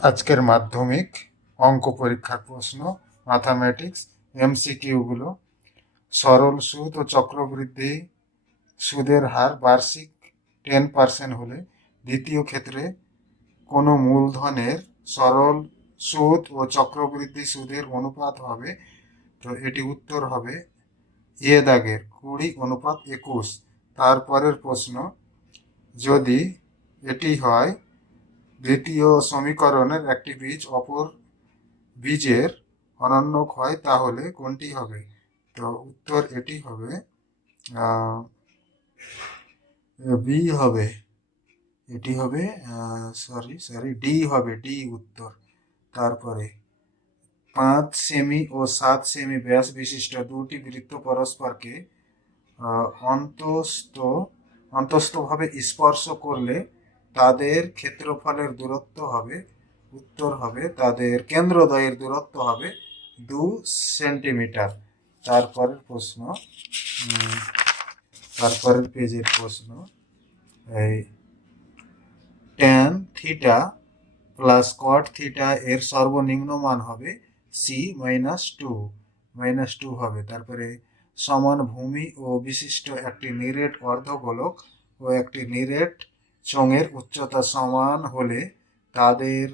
আজকের মাধ্যমিক অঙ্ক পরীক্ষার প্রশ্ন, ম্যাথামেটিক্স এমসিকিউগুলো। সরল সুদ ও চক্রবৃদ্ধি সুদের হার বার্ষিক 10% হলে দ্বিতীয় ক্ষেত্রে কোনো মূলধনের সরল সুদ ও চক্রবৃদ্ধি সুদের অনুপাত হবে। তো এটি উত্তর হবে দাগের 20:21। তারপরের প্রশ্ন, যদি এটি হয় দ্বিতীয় সমীকরণের একটি বীজ অপর বীজের অনন্যক হয়, তাহলে কোনটি হবে? তো উত্তর এটি হবে বি হবে, এটি হবে সরি ডি হবে, ডি উত্তর। তারপরে 5 সেমি ও 7 সেমি ব্যাস বিশিষ্ট দুটি বৃত্ত পরস্পরকে অন্তস্থভাবে স্পর্শ করলে তাদের ক্ষেত্রফলের দূরত্ব হবে, উত্তর হবে তাদের কেন্দ্রদ্বয়ের দূরত্ব হবে 2 সেন্টিমিটার। তারপরের প্রশ্ন, তারপরের পেজের প্রশ্ন, এই tan theta plus cot theta এর সর্বনিম্ন মান হবে -2 হবে। তারপরে সমান ভূমি ও বিশিষ্ট একটি নিরেট অর্ধগোলক ও একটি নিরেট চোঙের উচ্চতা সমান হলে তাদের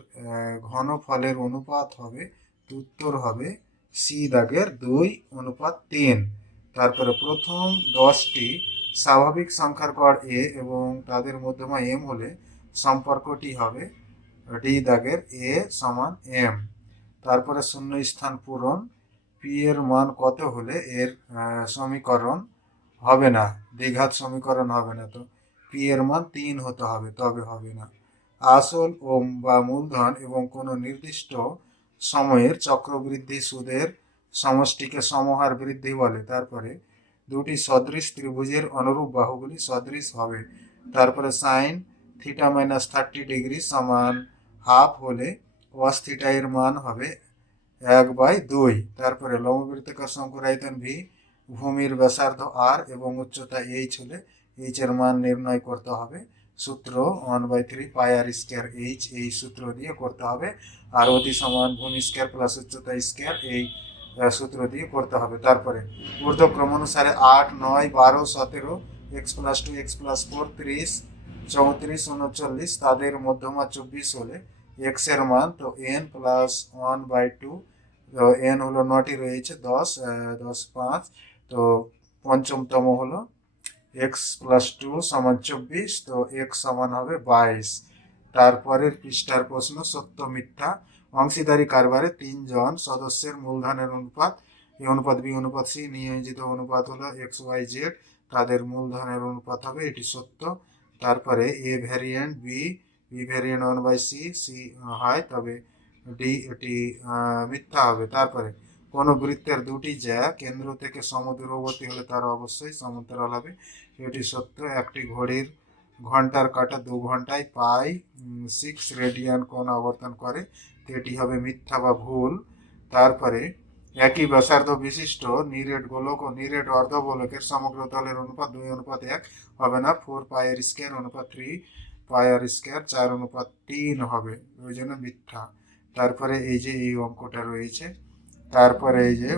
ঘনফলের অনুপাত হবে, উত্তর হবে সি দাগের 2:3। তারপরে প্রথম 10টি স্বাভাবিক সংখ্যার গড় এ এবং তাদের মধ্যমা এম হলে সম্পর্কটি হবে ডি দাগের এ সমান এম। তারপরে শূন্যস্থান পূরণ, পি এর মান কত হলে এর সমীকরণ হবে না, দ্বিঘাত সমীকরণ হবে না। তো পি এর মান 3 হতে হবে, তবে হবে না। আসল ও বা মূলধন এবং কোনো নির্দিষ্ট সময়ের চক্রবৃদ্ধি সুদের সমষ্টিকে সমহার বৃদ্ধি বলে। তারপরে দুটি সদৃশ ত্রিভুজের অনুরূপ বাহুগুলি সদৃশ হবে। তারপরে সাইন থিটা মাইনাস 30 ডিগ্রি সমান হাফ হলে কস থিটা এর মান হবে 1/2। তারপরে লম্ববৃত্তাকার শঙ্কুর আয়তন ভি, ভূমির ব্যাসার্ধ আর এবং উচ্চতা এইচ হলে এইচ এর মান নির্ণয় করতে হবে। সূত্র 1/3 পাই আর স্কোয়ার এইচ, এই সূত্র দিয়ে করতে হবে। আর অতি সমান ভূমি স্কোয়ার প্লাস উচ্চতা স্কোয়ার, এই সূত্র দিয়ে করতে হবে। তারপরে ঊর্ধ্বক্রম অনুসারে 8, 9, 12, 17, x+2, x+4, 30, 34, 39 তাদের মধ্যমা 24 হলে এক্স এর মান, তো n+1/2, তো n হলো 9টি রয়েছে, 10, 10, 5, তো পঞ্চমতম হলো x+2 সমান 24, তো x সমান হবে 22। তারপরের পৃষ্ঠার প্রশ্ন, সত্য মিথ্যা অংশীদারি কারবারে 3 জন সদস্যের মূলধনের অনুপাত এ অনুপাত বি অনুপাত সি, নিয়োজিত অনুপাত হলো XYZ, তাদের মূলধনের অনুপাত হবে, এটি সত্য। তারপরে A variant B, B variant 1/c, C হয়, তবে ডি এটি মিথ্যা হবে। তারপরে কোন বৃত্তের দুটি জ্যা কেন্দ্র থেকে সমদূরবর্তী হলে তারা অবশ্যই সমান্তরাল হবে, এটি সত্য। একটি ঘড়ির ঘন্টার কাঁটা 2 ঘন্টায় পাই 6 রেডিয়ান কোণ আবর্তন করে, তো এটি হবে মিথ্যা বা ভুল। তারপরে একই ব্যাসার্ধ বিশিষ্ট নিরেট গোলক ও নিরেট অর্ধগোলকের সমগ্র তলের অনুপাত 2:1 হবে না, 4 পাই আর স্কোয়ার অনুপাত 3 পাই আর স্কোয়ার 4:3 হবে, ওই জন্য মিথ্যা। তারপরে এই যে এই অঙ্কটা রয়েছে, তারপরে এই যে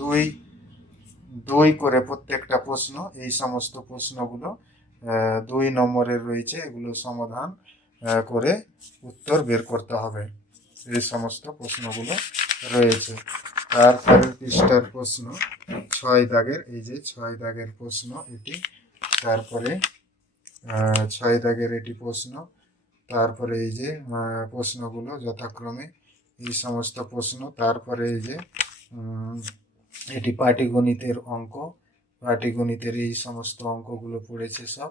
দুই দুই করে প্রত্যেকটা প্রশ্ন, এই সমস্ত প্রশ্নগুলো 2 নম্বরের রয়েছে, এগুলো সমাধান করে উত্তর বের করতে হবে, এই সমস্ত প্রশ্নগুলো রয়েছে। তারপরে পৃষ্ঠার প্রশ্ন 6 দাগের, এই যে 6 দাগের প্রশ্ন এটি। তারপরে 6 দাগের এটি প্রশ্ন। তারপরে এই যে প্রশ্নগুলো যথাক্রমে এই সমস্ত প্রশ্ন। তারপরে এই যে এটি পাটিগণিতের অঙ্ক, পাটিগণিতের এই সমস্ত অঙ্কগুলো পড়েছে সব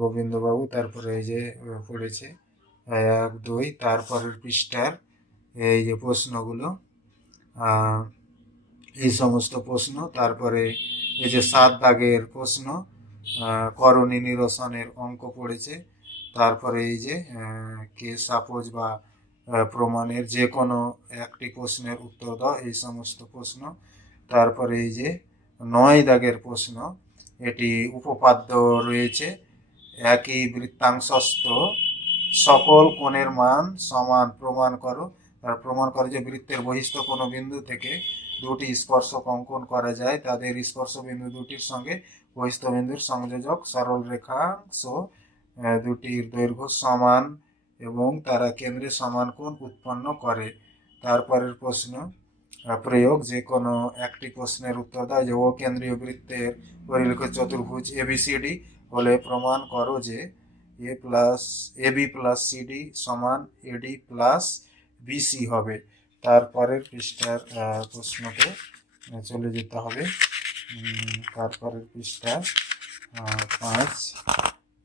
গোবিন্দবাবু। তারপরে এই যে পড়েছে 1, 2, তারপরের পৃষ্ঠার এই যে প্রশ্নগুলো, এই সমস্ত প্রশ্ন। তারপরে এই যে 7 দাগের প্রশ্ন, করণী নিরসনের অঙ্ক পড়েছে। তারপরে এই যে কে সাপোজ বা প্রমাণের যে কোনো একটি প্রশ্নের উত্তর দাও, এই সমস্ত প্রশ্ন। তারপরে এই যে 9 দাগের প্রশ্ন, এটি উপপাদ্য রয়েছে, একই বৃত্তাংশস্থ সকল কোণের মান সমান প্রমাণ করো। তার প্রমাণ করে যে বৃত্তের বহিস্থ কোনো বিন্দু থেকে দুটি স্পর্শক অঙ্কন করা যায়, তাদের স্পর্শ বিন্দু দুটির সঙ্গে বহিস্থ বিন্দুর সংযোজক সরল রেখাংশ দুটির দৈর্ঘ্য সমান এবং তারা কেন্দ্রে সমান কোণ উৎপন্ন করে। তারপরের প্রশ্ন প্রয়োগ, যে কোনো একটি প্রশ্নের উত্তর দাও। যে ও কেন্দ্রীয় বৃত্তের পরিলেখ চতুর্ভুজ এবিসিডি হলে প্রমাণ করো যে এবি প্লাস সিডি সমান এডি প্লাস বিসি হবে। তারপরের পৃষ্ঠার প্রশ্নতে চলে যেতে হবে। তারপরের পৃষ্ঠা 5,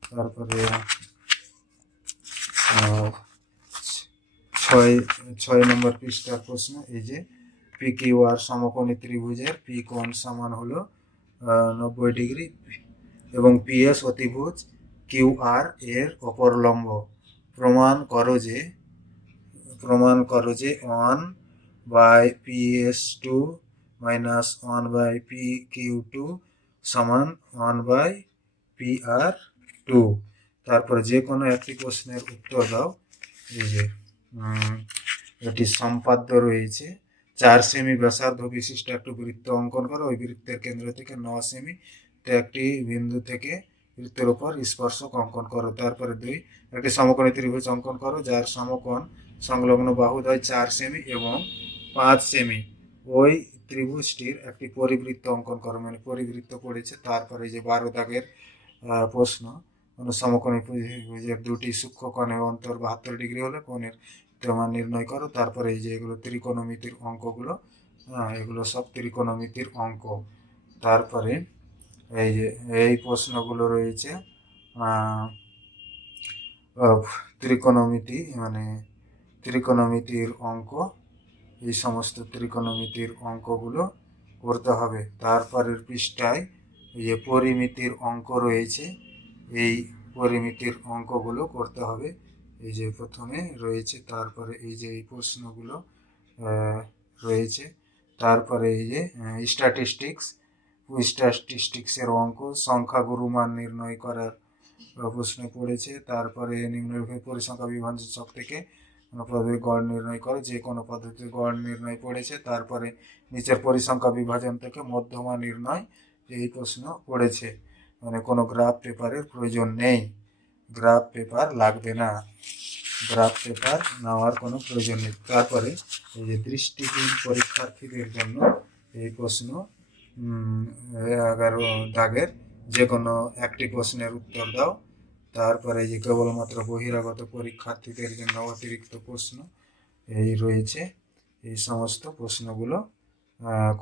তারপরে 6 নম্বর পৃষ্ঠার প্রশ্ন। এই যে পি কিউ আর সমকোণী ত্রিভুজের পি কোণ সমান হলো 90 ডিগ্রি এবং পিএস অতিভুজ কিউ আর এর অপর লম্ব। প্রমাণ করো যে 1/PS2 মাইনাস 1/PQ2 সমান 1/PR2। তারপর যে কোনো একটি প্রশ্নের উত্তর দাও। এই যে এটি সম্পাদ্য রয়েছে। 4 সেমি ব্যাসার্ধ বিশিষ্ট একটি বৃত্ত অঙ্কন করো। ওই বৃত্তের কেন্দ্র থেকে 9 সেমি একটি বিন্দু থেকে বৃত্তের উপর স্পর্শক অঙ্কন করো। তারপরে 2, একটি সমকোণী ত্রিভুজ অঙ্কন করো যার সমকোণ সংলগ্ন বাহুদ্বয় 4 সেমি এবং 5 সেমি। ওই ত্রিভুজটির একটি পরিবৃত্ত অঙ্কন করো, মানে পরিবৃত্ত পড়েছে। তারপরে যে 12 দাগের প্রশ্ন, কোন সমকোণী ত্রিভুজের দুটি সূক্ষ্মকোণের অন্তর 72 ডিগ্রি হলে কোণের মান নির্ণয় করো। তারপরে এই যে এগুলো ত্রিকোণমিতির অঙ্কগুলো, এগুলো সব ত্রিকোণমিতির অঙ্ক। তারপরে এই যে এই প্রশ্নগুলো রয়েছে ত্রিকোণমিতি, মানে ত্রিকোণমিতির অঙ্ক। এই সমস্ত ত্রিকোণমিতির অঙ্কগুলো করতে হবে। তারপরের পৃষ্ঠায় এই যে পরিমিতির অঙ্ক রয়েছে, এই পরিমিতির অঙ্কগুলো করতে হবে। এই যে প্রথমে রয়েছে, তারপরে এই যে এই প্রশ্নগুলো রয়েছে। তারপরে এই যে স্ট্যাটিস্টিক্সের অঙ্ক, সংখ্যাগুরু মান নির্ণয় করার প্রশ্ন পড়েছে। তারপরে নিম্নলিখিত পরিসংখ্যা বিভাজক থেকে পদ্ধতির গড় নির্ণয় করে, যে কোনো পদ্ধতির গড় নির্ণয় পড়েছে। তারপরে নিচের পরিসংখ্যা বিভাজন থেকে মধ্যমা নির্ণয়, এই প্রশ্ন পড়েছে। মানে কোনো গ্রাফ পেপারের প্রয়োজন নেই, গ্রাফ পেপার লাগবে না, গ্রাফ পেপার নেওয়ার কোনো প্রয়োজন নেই। তারপরে এই যে দৃষ্টিহীন পরীক্ষার্থীদের জন্য এই প্রশ্ন 11 দাগের যে কোনো একটি প্রশ্নের উত্তর দাও। তারপরে যে কেবলমাত্র বহিরাগত পরীক্ষার্থীদের জন্য অতিরিক্ত প্রশ্ন এই রয়েছে, এই সমস্ত প্রশ্নগুলো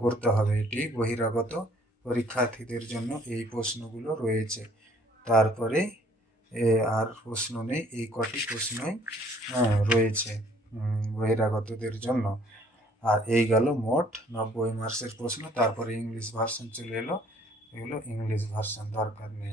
করতে হবে। এটি বহিরাগত পরীক্ষার্থীদের জন্য এই প্রশ্নগুলো রয়েছে। তারপরে আর প্রশ্ন নেই, এই কটি প্রশ্নই রয়েছে বহিরাগতদের জন্য। আর এই গেল মোট 90 মার্কসের প্রশ্ন। তারপরে ইংলিশ ভার্সন চলে এলো, এগুলো ইংলিশ ভার্সন দরকার নেই।